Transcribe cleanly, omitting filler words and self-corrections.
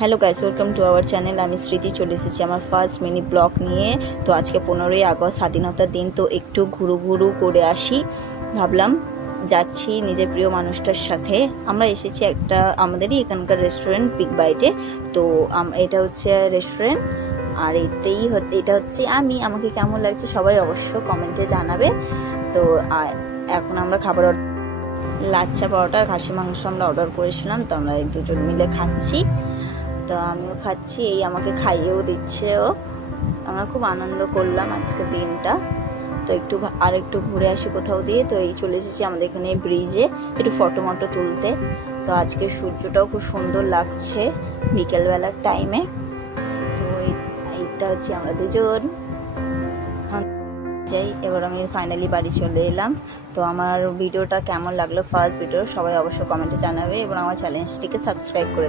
Hello guys, welcome to our channel. আমি স্মৃতি চলে এসেছি আমার ফার্স্ট মিনি ব্লগ নিয়ে। তো আজকে 15ই আগস্ট স্বাধীনতার দিন, তো একটু ঘুরু করে আসি ভাবলাম। যাচ্ছি নিজের প্রিয় মানুষটার সাথে। আমরা এসেছি একটা আমাদেরই এখানকার রেস্টুরেন্ট বিগ বাইটে। তো এটা হচ্ছে রেস্টুরেন্ট, আর এটা হচ্ছে আমাকে কেমন লাগছে সবাই অবশ্য কমেন্টে জানাবে। তো এখন আমরা খাবার লাচ্ছা পরোটা আর খাসি মাংস আমরা অর্ডার করেছিলাম, তো আমরা দুজন মিলে খাচ্ছি। তো আমিও খাচ্ছি, আমাকে খাইয়েও দিচ্ছে ও। আমরা খুব আনন্দ করলাম আজকের দিনটা। তো একটু ঘুরে আসি কোথাও দিয়ে। তো চলে এসেছি আমাদের এখানে ব্রিজে একটু ফটো তুলতে। তো আজকে সূর্যটাও খুব সুন্দর লাগছে বিকেলবেলার টাইমে। তো এইটা হচ্ছে আমরা দুজন যাই। এবার আমি ফাইনালি বাড়ি চলে এলাম। তো আমার ভিডিওটা কেমন লাগলো, ফার্স্ট ভিডিও, সবাই অবশ্যই কমেন্টে জানাবে এবং আমার চ্যানেলটিকে সাবস্ক্রাইব করে